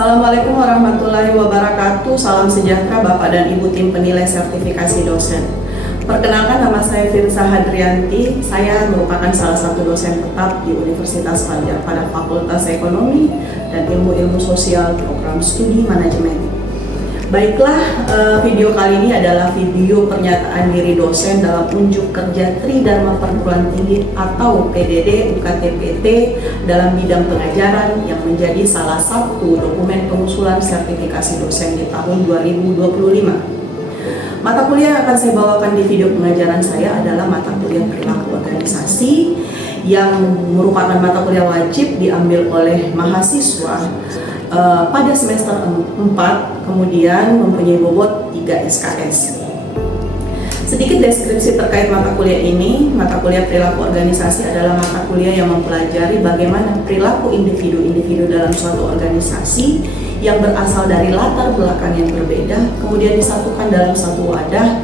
Assalamualaikum warahmatullahi wabarakatuh. Salam sejahtera Bapak dan Ibu tim penilai sertifikasi dosen. Perkenalkan, nama saya Firsa Hadrianti. Saya merupakan salah satu dosen tetap di Universitas Fajar pada Fakultas Ekonomi dan Ilmu-Ilmu Sosial Program Studi Manajemen. Baiklah, video kali ini adalah video pernyataan diri dosen dalam unjuk kerja Tridharma Perguruan Tinggi atau PDD UKT-PT dalam bidang pengajaran yang menjadi salah satu dokumen pengusulan sertifikasi dosen di tahun 2025. Mata kuliah yang akan saya bawakan di video pengajaran saya adalah mata kuliah perilaku organisasi yang merupakan mata kuliah wajib diambil oleh mahasiswa pada semester 4, kemudian mempunyai bobot 3 SKS. Sedikit deskripsi terkait mata kuliah ini. Mata kuliah perilaku organisasi adalah mata kuliah yang mempelajari bagaimana perilaku individu-individu dalam suatu organisasi yang berasal dari latar belakang yang berbeda, kemudian disatukan dalam satu wadah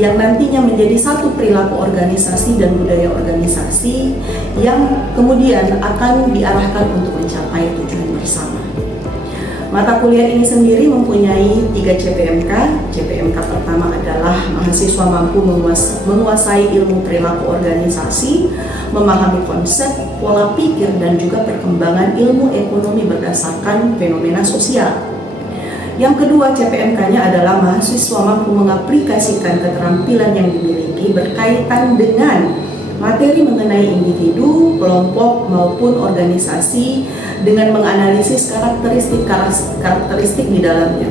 yang nantinya menjadi satu perilaku organisasi dan budaya organisasi yang kemudian akan diarahkan untuk mencapai tujuan bersama. Mata kuliah ini sendiri mempunyai 3 CPMK. CPMK pertama adalah mahasiswa mampu menguasai ilmu perilaku organisasi, memahami konsep, pola pikir, dan juga perkembangan ilmu ekonomi berdasarkan fenomena sosial. Yang kedua, CPMK-nya adalah mahasiswa mampu mengaplikasikan keterampilan yang dimiliki berkaitan dengan materi mengenai individu, kelompok, maupun organisasi dengan menganalisis karakteristik di dalamnya.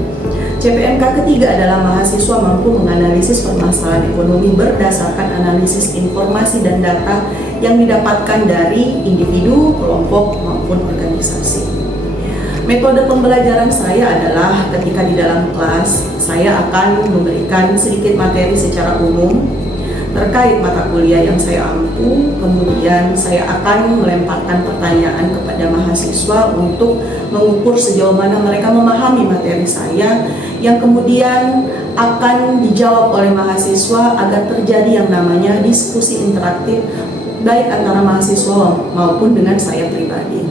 CPMK ketiga adalah mahasiswa mampu menganalisis permasalahan ekonomi berdasarkan analisis informasi dan data yang didapatkan dari individu, kelompok, maupun organisasi. Metode pembelajaran saya adalah ketika di dalam kelas, saya akan memberikan sedikit materi secara umum terkait mata kuliah yang saya ampu, kemudian saya akan melemparkan pertanyaan kepada mahasiswa untuk mengukur sejauh mana mereka memahami materi saya, yang kemudian akan dijawab oleh mahasiswa agar terjadi yang namanya diskusi interaktif baik antara mahasiswa maupun dengan saya pribadi.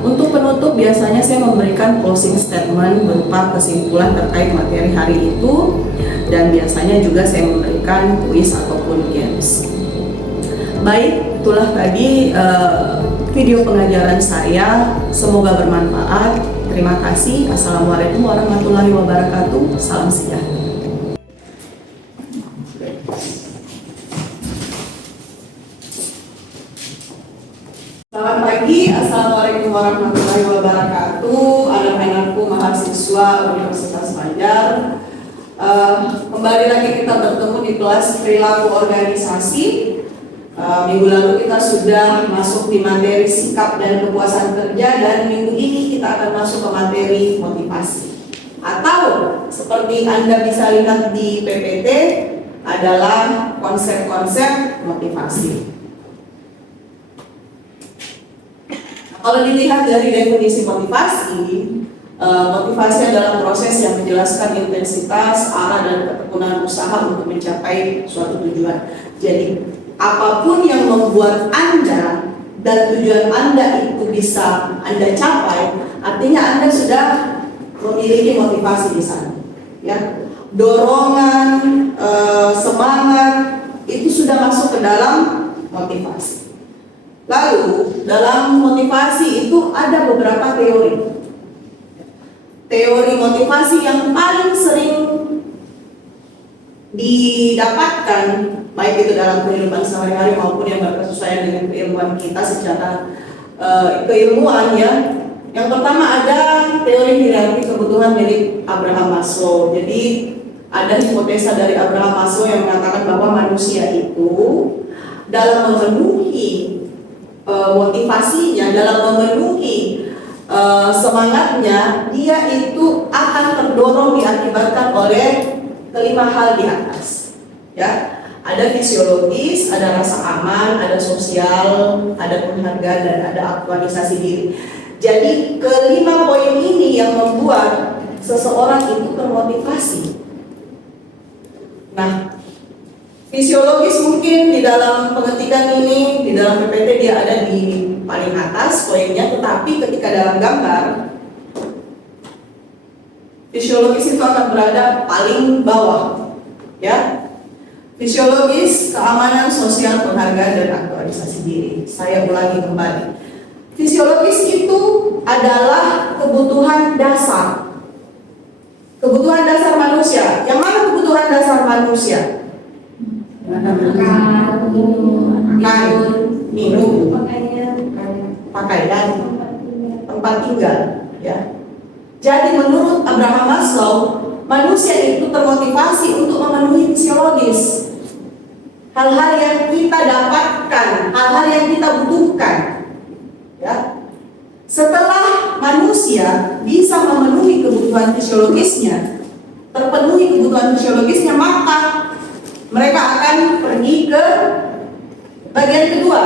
Untuk penutup, biasanya saya memberikan closing statement berupa kesimpulan terkait materi hari itu, dan biasanya juga saya memberikan kuis ataupun games. Baik, itulah tadi video pengajaran saya. Semoga bermanfaat. Terima kasih. Assalamualaikum warahmatullahi wabarakatuh. Salam sejahtera. Selamat pagi. Assalamualaikum warahmatullahi wabarakatuh. Anak-anakku mahasiswa Universitas Fajar. Kembali lagi kita bertemu di kelas perilaku organisasi. Minggu lalu kita sudah masuk di materi sikap dan kepuasan kerja, dan minggu ini kita akan masuk ke materi motivasi. Atau seperti Anda bisa lihat di PPT adalah konsep-konsep motivasi. Kalau dilihat dari definisi motivasi, motivasi adalah proses yang menjelaskan intensitas, arah, dan ketekunan usaha untuk mencapai suatu tujuan. Jadi, apapun yang membuat Anda dan tujuan Anda itu bisa Anda capai, artinya Anda sudah memiliki motivasi di sana. Ya, dorongan, semangat itu sudah masuk ke dalam motivasi. Lalu, dalam motivasi itu ada beberapa teori. Teori motivasi yang paling sering didapatkan, baik itu dalam kehidupan sehari-hari maupun yang berkesesuaian dengan keilmuan kita secara keilmuan, ya. Yang pertama ada teori hierarki kebutuhan milik Abraham Maslow. Jadi ada hipotesa dari Abraham Maslow yang mengatakan bahwa manusia itu dalam memenuhi motivasinya, dalam memenuhi semangatnya dia itu akan terdorong diakibatkan oleh kelima hal di atas. Ya, ada fisiologis, ada rasa aman, ada sosial, ada penghargaan, dan ada aktualisasi diri. Jadi kelima poin ini yang membuat seseorang itu termotivasi. Nah, fisiologis mungkin di dalam pengetikan ini, di dalam PPT dia ada di paling atas poinnya, tetapi ketika dalam gambar, fisiologis itu akan berada paling bawah. Ya, fisiologis, keamanan, sosial, penghargaan, dan aktualisasi diri. Saya ulangi kembali. Fisiologis itu adalah kebutuhan dasar. Kebutuhan dasar manusia. Yang mana kebutuhan dasar manusia? Makan, minum, pakaian, tempat tinggal. Ya. Jadi menurut Abraham Maslow, manusia itu termotivasi untuk memenuhi fisiologis. Hal-hal yang kita dapatkan, hal-hal yang kita butuhkan. Ya. Setelah manusia bisa memenuhi kebutuhan fisiologisnya, terpenuhi kebutuhan fisiologisnya, maka mereka akan pergi ke bagian kedua,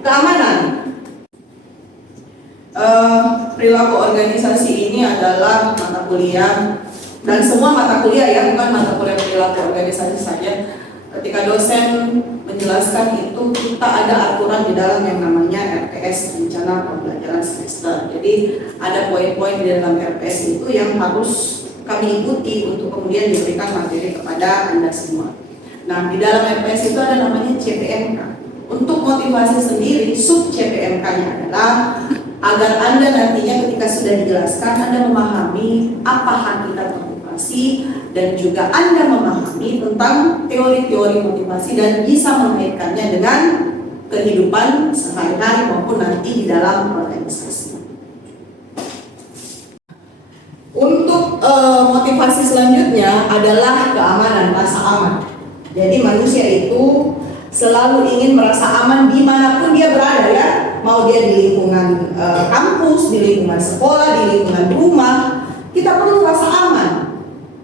keamanan. Perilaku organisasi ini adalah mata kuliah, dan semua mata kuliah ya, bukan mata kuliah perilaku organisasi saja. Ketika dosen menjelaskan itu, kita ada aturan di dalam yang namanya RPS, rencana pembelajaran semester. Jadi ada poin-poin di dalam RPS itu yang harus kami ikuti untuk kemudian diberikan materi kepada Anda semua. Nah, di dalam RPS itu ada namanya CPMK. Untuk motivasi sendiri, sub CPMK-nya adalah agar Anda nantinya ketika sudah dijelaskan, Anda memahami apa hakikat motivasi, dan juga Anda memahami tentang teori-teori motivasi dan bisa mengaitkannya dengan kehidupan sehari-hari maupun nanti di dalam organisasi. Untuk motivasi selanjutnya adalah keamanan, rasa aman. Jadi manusia itu selalu ingin merasa aman dimanapun dia berada ya, mau dia di lingkungan kampus, di lingkungan sekolah, di lingkungan rumah, kita perlu rasa aman.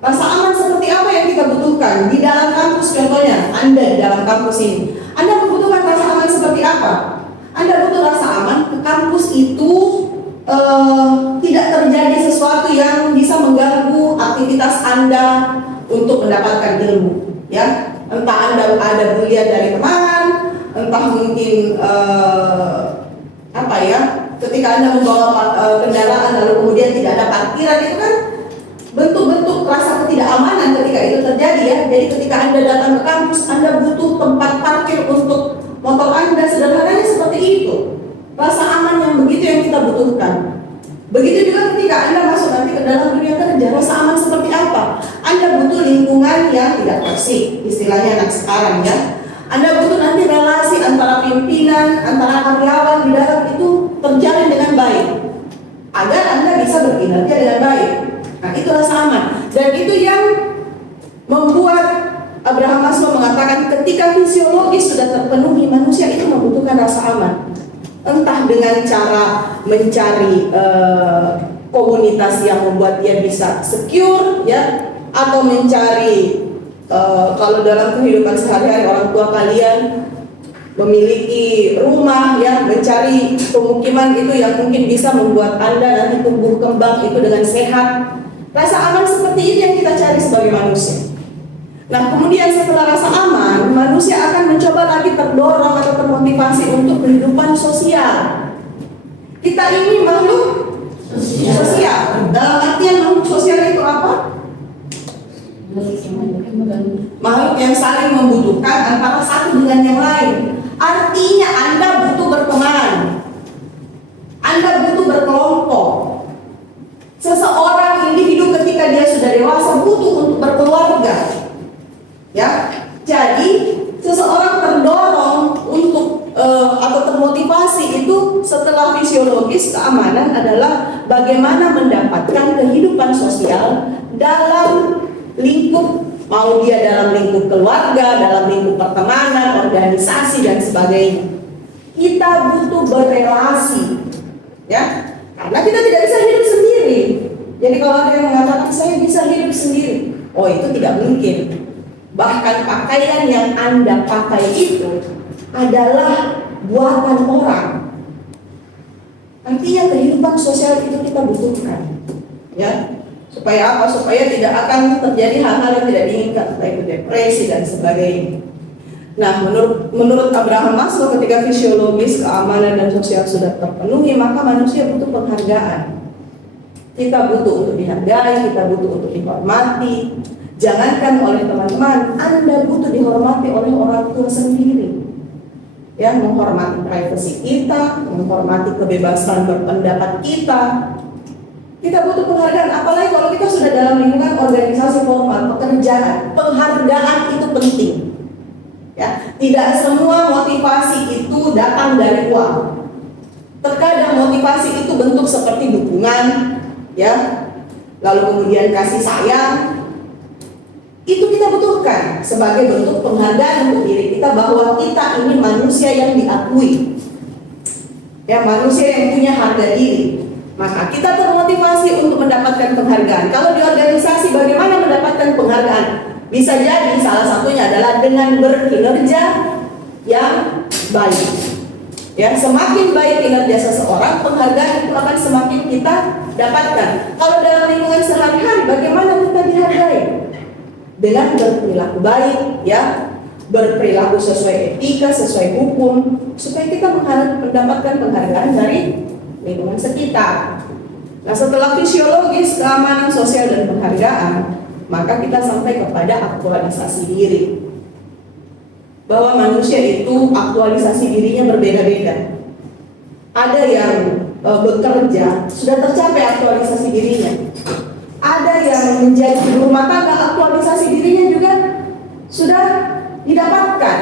Rasa aman seperti apa yang kita butuhkan di dalam kampus? Contohnya, Anda di dalam kampus ini, Anda membutuhkan rasa aman seperti apa? Anda butuh rasa aman ke kampus itu tidak terjadi sesuatu yang bisa mengganggu aktivitas Anda untuk mendapatkan ilmu, ya. Entah Anda ada bulian dari teman, entah mungkin ketika Anda membawa kendaraan lalu kemudian tidak ada parkiran, itu kan bentuk-bentuk rasa ketidakamanan ketika itu terjadi ya. Jadi ketika Anda datang ke kampus, Anda butuh tempat parkir untuk motor Anda, sederhananya seperti itu. Rasa aman yang begitu yang kita butuhkan. Begitu juga ketika Anda masuk nanti ke dalam dunia kerja, rasa aman seperti apa? Anda butuh lingkungan yang tidak toksik, istilahnya anak sekarang ya. Anda butuh nanti relasi antara pimpinan, antara karyawan di dalam itu terjalin dengan baik, agar Anda bisa berkinerja dengan baik. Nah, itu rasa aman. Dan itu yang membuat Abraham Maslow mengatakan ketika fisiologis sudah terpenuhi, manusia itu membutuhkan rasa aman. Entah dengan cara mencari komunitas yang membuat dia bisa secure ya, atau mencari kalau dalam kehidupan sehari-hari orang tua kalian memiliki rumah ya, mencari pemukiman itu yang mungkin bisa membuat Anda nanti tumbuh kembang itu dengan sehat. Rasa aman seperti ini yang kita cari sebagai manusia. Nah, kemudian setelah rasa aman, manusia akan mencoba lagi terdorong atau termotivasi untuk kehidupan sosial. Kita ini makhluk sosial. Dalam artian makhluk sosial itu apa? Makhluk yang saling membutuhkan antara satu dengan yang lain. Artinya Anda butuh berteman, Anda butuh berkelompok. Seseorang individu ketika dia sudah dewasa butuh untuk berkeluarga. Ya, jadi seseorang terdorong untuk atau termotivasi itu setelah fisiologis keamanan adalah bagaimana mendapatkan kehidupan sosial dalam lingkup, mau dia dalam lingkup keluarga, dalam lingkup pertemanan, organisasi dan sebagainya. Kita butuh berelasi, ya. Karena kita tidak bisa hidup sendiri. Jadi kalau ada yang mengatakan saya bisa hidup sendiri, oh itu tidak mungkin. Bahkan pakaian yang Anda pakai itu adalah buatan orang. Artinya kehidupan sosial itu kita butuhkan, ya. Supaya apa? Supaya tidak akan terjadi hal-hal yang tidak diinginkan, seperti depresi dan sebagainya. Nah, menurut Abraham Maslow, ketika fisiologis, keamanan dan sosial sudah terpenuhi, maka manusia butuh penghargaan. Kita butuh untuk dihargai, kita butuh untuk dihormati. Jangankan oleh teman-teman, Anda butuh dihormati oleh orang tua sendiri. Ya, menghormati privasi kita, menghormati kebebasan berpendapat kita. Kita butuh penghargaan, apalagi kalau kita sudah dalam lingkungan organisasi formal, pekerjaan. Penghargaan itu penting. Ya, tidak semua motivasi itu datang dari uang. Terkadang motivasi itu bentuk seperti dukungan, ya, lalu kemudian kasih sayang. Itu kita butuhkan sebagai bentuk penghargaan untuk diri kita bahwa kita ini manusia yang diakui, ya, manusia yang punya harga diri. Maka kita termotivasi untuk mendapatkan penghargaan. Kalau di organisasi, bagaimana mendapatkan penghargaan? Bisa jadi salah satunya adalah dengan berkinerja yang baik. Ya, semakin baik kinerja seseorang, penghargaan itu akan semakin kita dapatkan. Kalau dalam lingkungan sehari-hari, bagaimana kita dihargai? Dengan berperilaku baik, ya, berperilaku sesuai etika, sesuai hukum, supaya kita mendapatkan penghargaan dari lingkungan sekitar. Nah, setelah fisiologis, keamanan sosial dan penghargaan, maka kita sampai kepada aktualisasi diri. Bahwa manusia itu aktualisasi dirinya berbeda-beda. Ada yang bekerja sudah tercapai aktualisasi dirinya. Ada yang menjadi ibu rumah tangga, aktualisasi dirinya juga sudah didapatkan.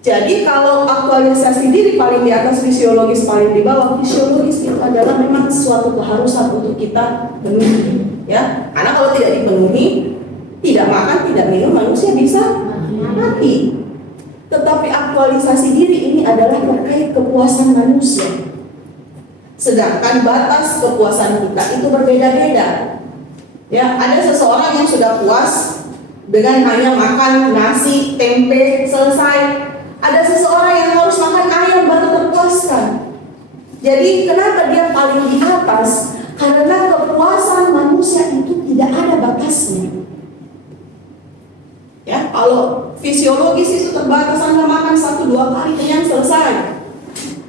Jadi kalau aktualisasi diri paling di atas, fisiologis paling di bawah, fisiologis itu adalah memang suatu keharusan untuk kita penuhi, ya. Karena kalau tidak dipenuhi, tidak makan, tidak minum, manusia bisa mati. Tetapi aktualisasi diri ini adalah terkait kepuasan manusia. Sedangkan batas kepuasan kita itu berbeda-beda. Ya, ada seseorang yang sudah puas dengan hanya makan nasi, tempe, selesai. Ada seseorang yang harus makan ayam baru terpuaskan. Jadi kenapa dia paling di atas? Karena kepuasan manusia itu tidak ada batasnya. Ya, kalau fisiologis itu terbatas, Anda makan 1-2 kali kenyang selesai.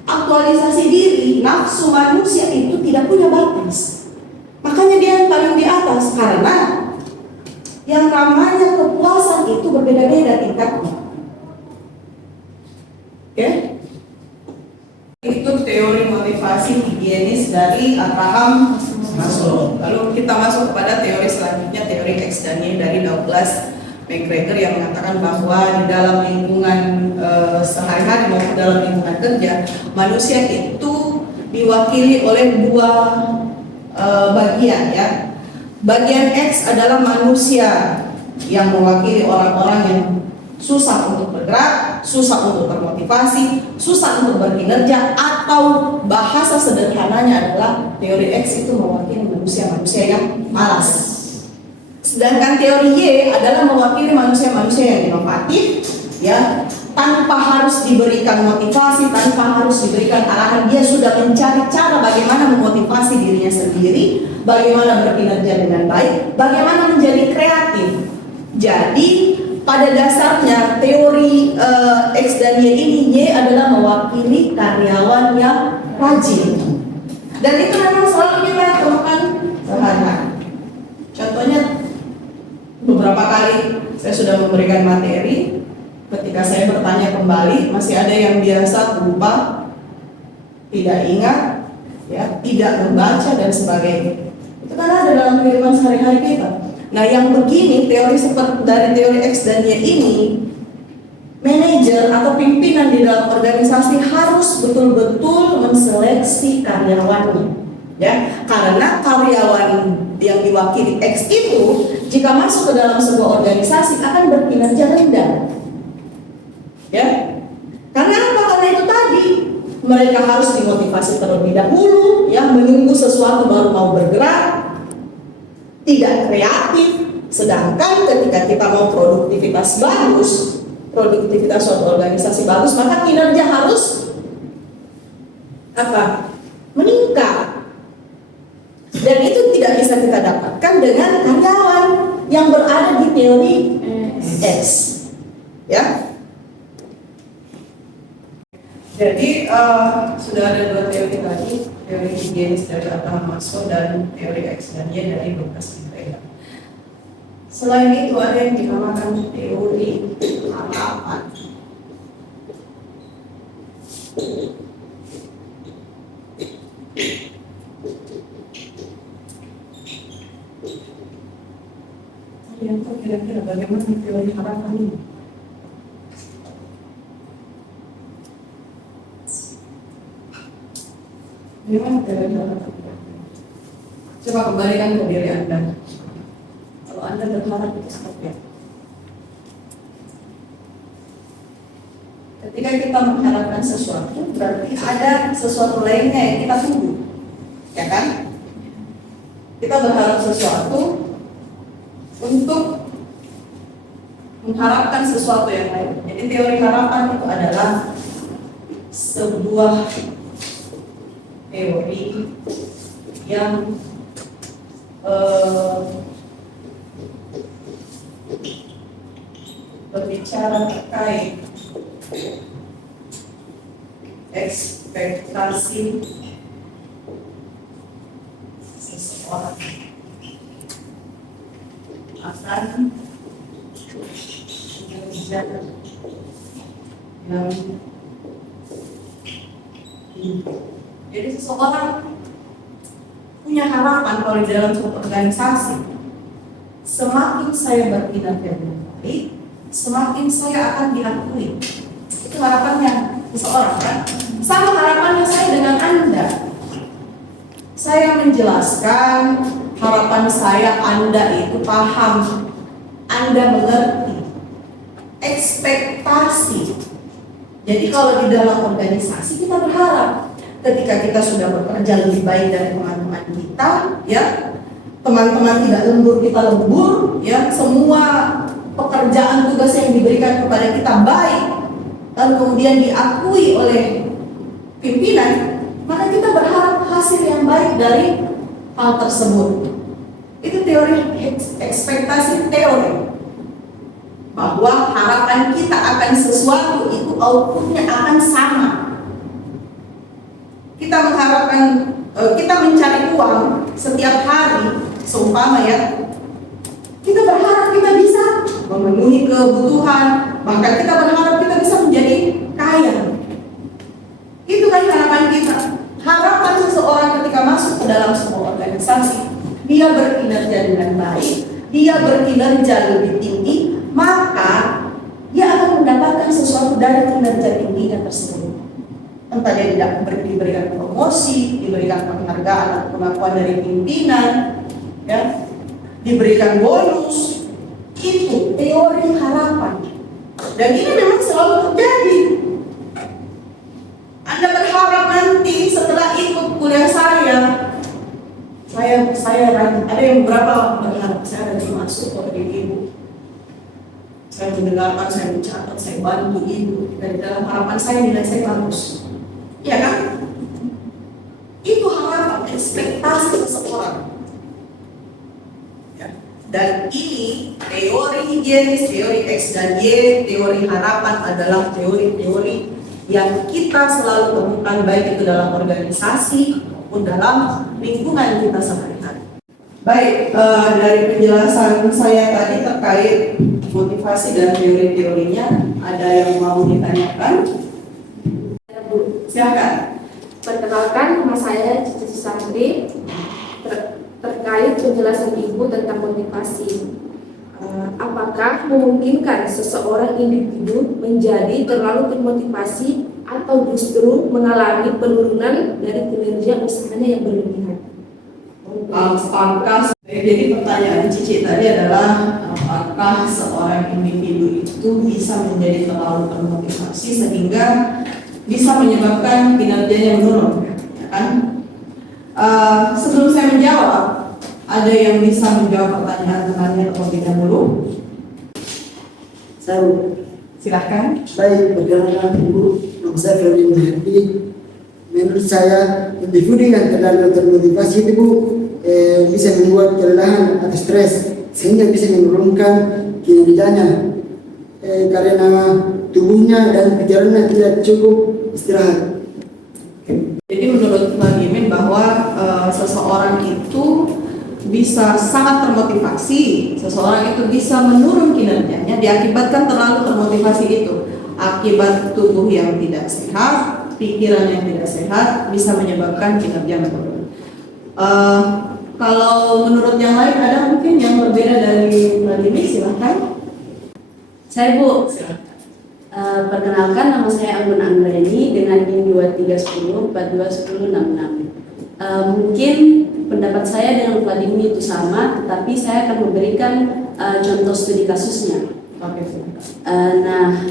Aktualisasi diri, nafsu manusia itu tidak punya batas. Makanya dia yang paling di atas, karena yang namanya kepuasan itu berbeda-beda tingkatnya. Oke? Itu teori motivasi higienis dari Abraham Maslow. Lalu kita masuk kepada teori selanjutnya, teori X dan Y dari Douglas McGregor, yang mengatakan bahwa di dalam lingkungan sehari-hari maupun dalam lingkungan kerja, manusia itu diwakili oleh 2 bagian, ya. Bagian X adalah manusia yang mewakili orang-orang yang susah untuk bergerak, susah untuk termotivasi, susah untuk berkinerja, atau bahasa sederhananya adalah teori X itu mewakili manusia-manusia yang malas. Sedangkan teori Y adalah mewakili manusia-manusia yang inovatif, ya, tanpa harus diberikan motivasi, tanpa harus diberikan arahan. Dia sudah mencari cara bagaimana memotivasi dirinya sendiri, bagaimana berkinerja dengan baik, bagaimana menjadi kreatif. Jadi pada dasarnya teori X dan Y ini, Y adalah mewakili karyawan yang rajin. Dan itu memang selalu kita temukan sehari-hari. Contohnya, beberapa kali saya sudah memberikan materi, ketika saya bertanya kembali, masih ada yang biasa lupa, tidak ingat, ya, tidak membaca dan sebagainya. Itu kan ada dalam kehidupan sehari-hari kita. Nah, yang begini, teori seperti dari teori X dan Y ini, manajer atau pimpinan di dalam organisasi harus betul-betul menseleksi karyawannya, ya, karena karyawan yang diwakili X itu jika masuk ke dalam sebuah organisasi akan berkinerja rendah, ya. Karena apa? Karena itu tadi Mereka harus dimotivasi terlebih dahulu, ya, menunggu sesuatu baru mau bergerak, tidak kreatif. Sedangkan ketika kita mau produktivitas bagus, produktivitas suatu organisasi bagus, maka kinerja harus apa? Meningkat. Dan itu tidak bisa kita dapatkan dengan karyawan yang berada di teori X, ya. Jadi sudah ada dua teori tadi, teori higienis dari Abraham Maslow dan teori X dan Y dari Lucas Nicola. Selain itu ada yang dinamakan teori harapan. Kalian tahu kira-kira bagaimana teori harapan ini? Bagaimana teori harapan? Coba kembalikan ke diri Anda. Kalau Anda berharap itu seperti apa? Ketika kita mengharapkan sesuatu, berarti ada sesuatu lainnya yang kita tunggu, ya kan? Kita berharap sesuatu untuk mengharapkan sesuatu yang lain. Jadi teori harapan itu adalah sebuah teori yang berbicara terkait ekspektasi seseorang akan kinerja yang tinggi. Jadi seseorang punya harapan kalau di dalam suatu organisasi, semakin saya berkinerja dengan baik, semakin saya akan diakui. Itu harapannya seseorang, kan? Sama harapannya saya dengan Anda. Saya menjelaskan harapan saya, Anda itu paham, Anda mengerti. Ekspektasi. Jadi kalau di dalam organisasi kita berharap ketika kita sudah bekerja lebih baik dari teman-teman kita, ya, teman-teman tidak lembur, kita lembur, ya, semua pekerjaan tugas yang diberikan kepada kita baik, lalu kemudian diakui oleh pimpinan, maka kita berharap hasil yang baik dari hal tersebut. Itu teori ekspektasi teori, bahwa harapan kita akan sesuatu itu outputnya akan sama. Kita mengharapkan, kita mencari uang setiap hari, seumpama, ya, kita berharap kita bisa memenuhi kebutuhan, bahkan kita berharap kita bisa menjadi kaya. Itu kan harapan kita. Harapan seseorang ketika masuk ke dalam sebuah organisasi, dia berkinerja dengan baik, dia berkinerja lebih tinggi, maka dia akan mendapatkan sesuatu dari kinerja tingginya tersebut. Entah dia tidak diberikan promosi, diberikan penghargaan atau pengakuan dari pimpinan, ya, diberikan bonus. Itu teori harapan, dan ini memang selalu terjadi. Anda berharap nanti setelah ikut kuliah saya ada yang berapa berharap saya nanti masuk ke ibu. Saya mendengarkan, saya mencatat, saya bantu ibu. Dari dalam harapan saya nilai saya bagus, ya kan? Itu harapan, ekspektasi seseorang. Dan ini teori higienis, teori X dan Y, teori harapan adalah teori-teori yang kita selalu temukan baik itu dalam organisasi maupun dalam lingkungan kita sehari-hari. Baik, dari penjelasan saya tadi terkait motivasi dan teori-teorinya, ada yang mau ditanyakan? Silakan. Perkenalkan, nama saya Cici Sandri. Terkait penjelasan Ibu tentang motivasi, apakah memungkinkan seseorang individu menjadi terlalu termotivasi atau justru mengalami penurunan dari kinerja usahanya yang berlebihan? Apakah, jadi pertanyaan Cici tadi adalah apakah seorang individu itu bisa menjadi terlalu termotivasi sehingga bisa menyebabkan kinerjanya menurun, ya kan? Sebelum saya menjawab, ada yang bisa menjawab pertanyaan temannya terlebih dahulu? Saya Silahkan. baik, perkenalkan Ibu, nama saya Ferdinand Muhammadi. Menurut saya, individu yang terlalu termotivasi itu Bu, bisa membuat kelelahan atau stres, sehingga bisa menurunkan kinerjanya karena tubuhnya dan pikirannya tidak cukup istirahat. Jadi menurut Mbak Gimin bahwa seseorang itu bisa sangat termotivasi, seseorang itu bisa menurun kinerjanya diakibatkan terlalu termotivasi itu. Akibat tubuh yang tidak sehat, pikiran yang tidak sehat bisa menyebabkan kinerja menurun. Kalau menurut yang lain ada mungkin yang berbeda dari Mbak Gimin, silahkan. Saya Bu, Silahkan. perkenalkan nama saya Anggun Anggreni dengan NIM 2310 421066. Mungkin pendapat saya dengan Vladimir itu sama, tetapi saya akan memberikan contoh studi kasusnya. Oke, silahkan. Nah,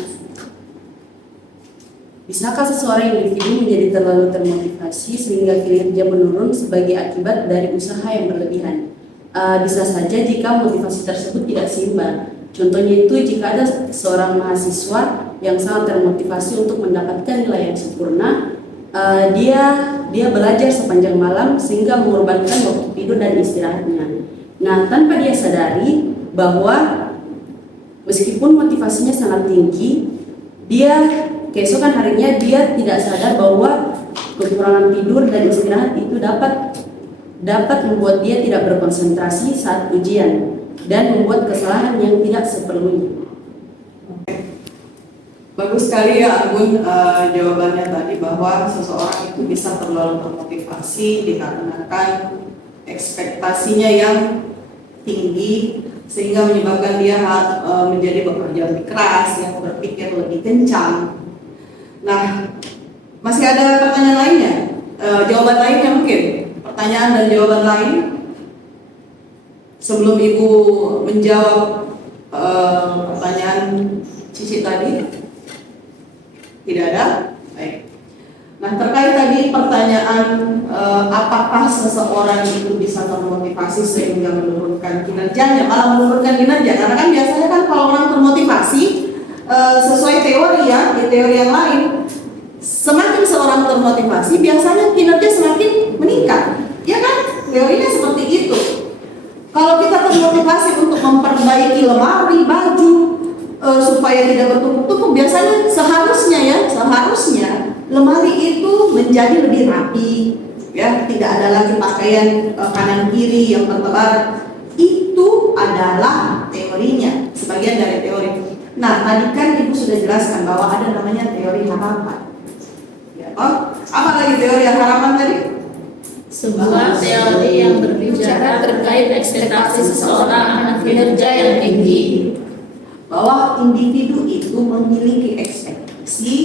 bisakah seseorang individu menjadi terlalu termotivasi sehingga kinerja menurun sebagai akibat dari usaha yang berlebihan? Bisa saja jika motivasi tersebut tidak seimbang. Contohnya itu jika ada seorang mahasiswa yang sangat termotivasi untuk mendapatkan nilai yang sempurna, dia belajar sepanjang malam sehingga mengorbankan waktu tidur dan istirahatnya. Nah, tanpa dia sadari bahwa meskipun motivasinya sangat tinggi, dia keesokan harinya dia tidak sadar bahwa kekurangan tidur dan istirahat itu dapat membuat dia tidak berkonsentrasi saat ujian dan membuat kesalahan yang tidak seperlunya. Bagus sekali ya Anggun jawabannya tadi bahwa seseorang itu bisa terlalu termotivasi dikarenakan ekspektasinya yang tinggi sehingga menyebabkan dia menjadi bekerja lebih keras, yang berpikir lebih kencang. Nah, masih ada pertanyaan lainnya? Jawaban lainnya mungkin? Pertanyaan dan jawaban lain? Sebelum Ibu menjawab pertanyaan Cici tadi, tidak ada? Baik. Nah, terkait tadi pertanyaan apakah seseorang itu bisa termotivasi sehingga menurunkan kinerjanya, malah menurunkan kinerja, karena kan biasanya kan kalau orang termotivasi sesuai teori ya, di teori yang lain, semakin seorang termotivasi biasanya kinerja semakin meningkat, ya kan? Teorinya seperti itu. Kalau kita termotivasi untuk memperbaiki lemari, baju, supaya tidak bertumpuk-tumpuk, biasanya seharusnya lemari itu menjadi lebih rapi, ya, tidak ada lagi pakaian kanan kiri yang bertebaran. Itu adalah teorinya, sebagian dari teori. Nah, tadi kan Ibu sudah jelaskan bahwa ada namanya teori harapan. Ya, apa lagi teori harapan tadi? Sebuah teori yang berbicara terkait ekspektasi seseorang akan kinerja yang tinggi. Bahwa individu itu memiliki ekspektasi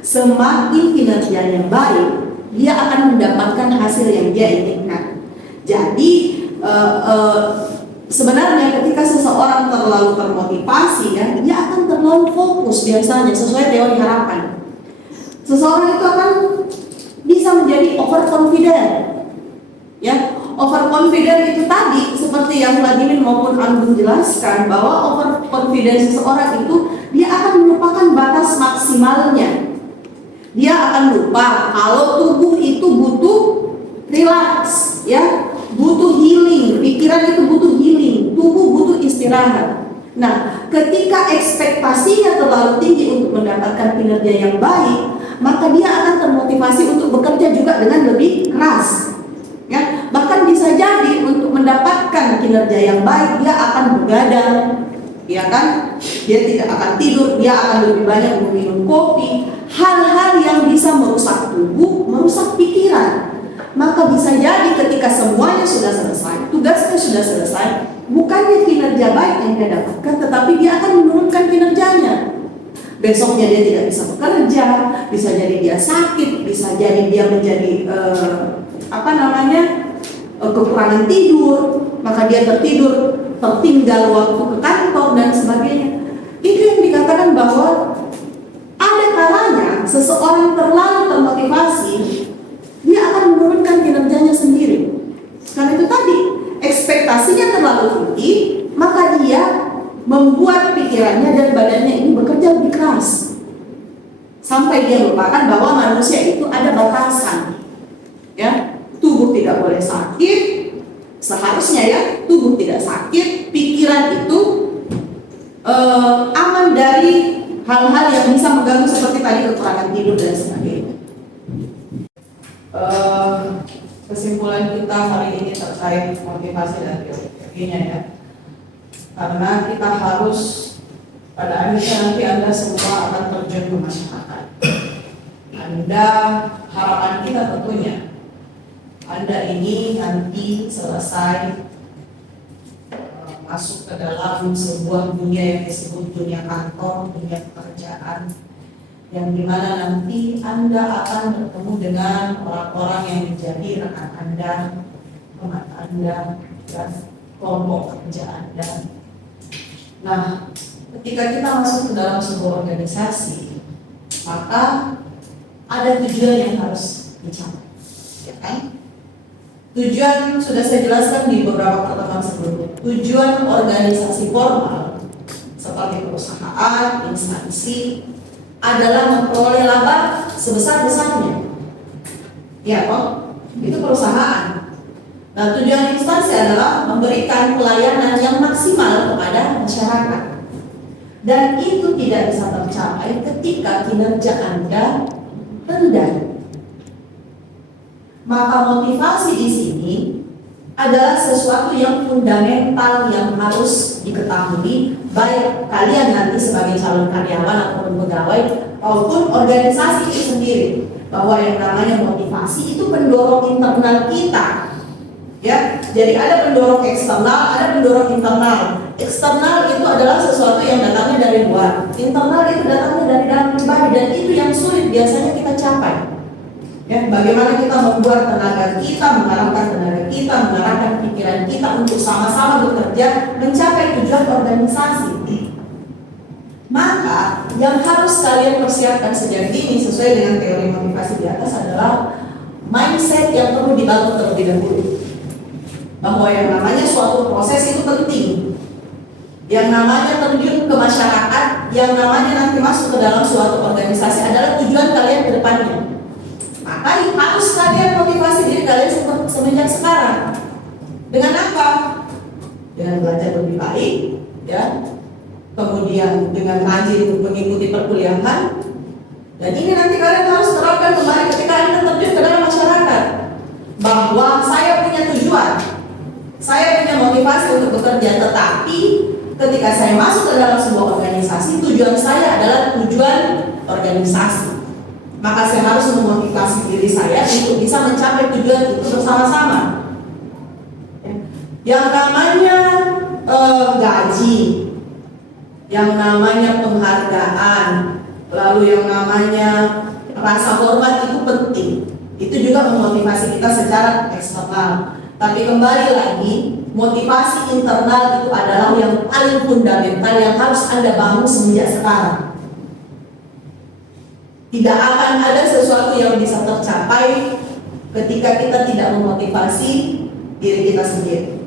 semakin kinerjanya baik, dia akan mendapatkan hasil yang dia inginkan. Jadi sebenarnya ketika seseorang terlalu termotivasi, ya, dia akan terlalu fokus biasanya sesuai teori harapan. Seseorang itu akan bisa menjadi overconfident. Ya, overconfident itu tadi seperti yang Vladimir maupun Anggun jelaskan bahwa overconfident seseorang itu dia akan melupakan batas maksimalnya. Dia akan lupa kalau tubuh itu butuh relax, ya, butuh healing, pikiran itu butuh healing, tubuh butuh istirahat. Nah, ketika ekspektasinya terlalu tinggi untuk mendapatkan kinerja yang baik, maka dia akan termotivasi untuk bekerja juga dengan lebih keras. Ya, bahkan bisa jadi untuk mendapatkan kinerja yang baik dia akan begadang, ya kan? Dia tidak akan tidur, dia akan lebih banyak meminum kopi, hal-hal yang bisa merusak tubuh, merusak pikiran. Maka bisa jadi ketika semuanya sudah selesai, tugasnya sudah selesai, bukannya kinerja baik yang dia dapatkan, tetapi dia akan menurunkan kinerjanya. Besoknya dia tidak bisa bekerja, bisa jadi dia sakit, bisa jadi dia menjadi kekurangan tidur, maka dia tertinggal waktu ke kantor dan sebagainya. Itu yang dikatakan bahwa ada kalanya seseorang terlalu termotivasi, dia akan menurunkan kinerjanya sendiri. Karena itu tadi, ekspektasinya terlalu tinggi, maka dia membuat pikirannya dan badannya ini bekerja lebih keras. Sampai dia lupakan bahwa manusia itu ada batasan. Ya, tubuh tidak boleh sakit, seharusnya ya, tubuh tidak sakit, pikiran itu aman dari hal-hal yang bisa mengganggu seperti tadi kekurangan tidur dan sebagainya. Kesimpulan kita hari ini terkait motivasi dan teorinya ya, karena kita harus pada akhirnya nanti Anda semua akan terjun ke masyarakat. Anda, harapan kita tentunya Anda ini nanti selesai masuk ke dalam sebuah dunia yang disebut dunia kantor, dunia pekerjaan, yang dimana nanti Anda akan bertemu dengan orang-orang yang menjadi rekan Anda, teman Anda, dan kelompok kerja Anda. Nah, ketika kita masuk ke dalam sebuah organisasi, maka ada tujuan yang harus dicapai, ya kan? Tujuan sudah saya jelaskan di beberapa pertemuan sebelumnya. Tujuan organisasi formal seperti perusahaan, instansi adalah memperoleh laba sebesar-besarnya. Ya, toh? Itu perusahaan. Nah, tujuan instansi adalah memberikan pelayanan yang maksimal kepada masyarakat. Dan itu tidak bisa tercapai ketika kinerja Anda rendah. Maka motivasi di sini adalah sesuatu yang fundamental yang harus diketahui baik kalian nanti sebagai calon karyawan ataupun pegawai maupun organisasi itu sendiri, bahwa yang namanya motivasi itu pendorong internal kita. Ya, jadi ada pendorong eksternal, ada pendorong internal. Eksternal itu adalah sesuatu yang datangnya dari luar. Internal itu datangnya dari dalam pribadi, dan itu yang sulit biasanya kita capai. Ya, bagaimana kita membuat tenaga kita, mengarahkan tenaga kita, mengarahkan pikiran kita untuk sama-sama bekerja mencapai tujuan organisasi. Maka yang harus kalian persiapkan sejak dini sesuai dengan teori motivasi di atas adalah mindset yang perlu dibangun terlebih dahulu. Bahwa yang namanya suatu proses itu penting, yang namanya terjun ke masyarakat, yang namanya nanti masuk ke dalam suatu organisasi adalah tujuan kalian ke depannya. Maka harus kalian motivasi diri kalian semenjak sekarang. Dengan apa? Dengan belajar lebih baik, ya. Kemudian dengan rajin mengikuti perkuliahan. Dan ini nanti kalian harus terapkan kembali ketika Anda terjun ke dalam masyarakat. Bahwa saya punya tujuan, saya punya motivasi untuk bekerja, tetapi ketika saya masuk ke dalam sebuah organisasi, tujuan saya adalah tujuan organisasi. Maka saya harus memotivasi diri saya untuk bisa mencapai tujuan itu bersama-sama. Yang namanya gaji, yang namanya penghargaan, lalu yang namanya rasa hormat itu penting. Itu juga memotivasi kita secara eksternal. Tapi kembali lagi, motivasi internal itu adalah yang paling fundamental yang harus Anda bangun semenjak sekarang. Tidak akan ada sesuatu yang bisa tercapai ketika kita tidak memotivasi diri kita sendiri.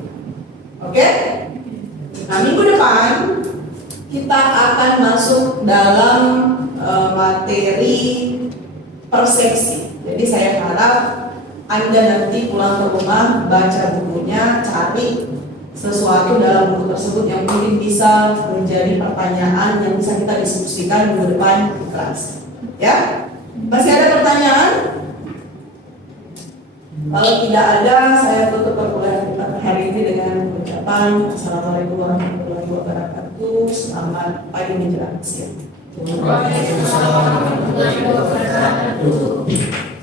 Oke? Nah, minggu depan kita akan masuk dalam materi persepsi. Jadi saya harap Anda nanti pulang ke rumah baca bukunya, cari sesuatu dalam buku tersebut yang mungkin bisa menjadi pertanyaan yang bisa kita diskusikan minggu depan di kelas. Ya, masih ada pertanyaan? Kalau tidak ada, saya tutup perkuliahan kita hari ini dengan ucapan Assalamualaikum warahmatullahi wabarakatuh. Selamat pagi menjelang siang. Waalaikumsalam warahmatullahi wabarakatuh.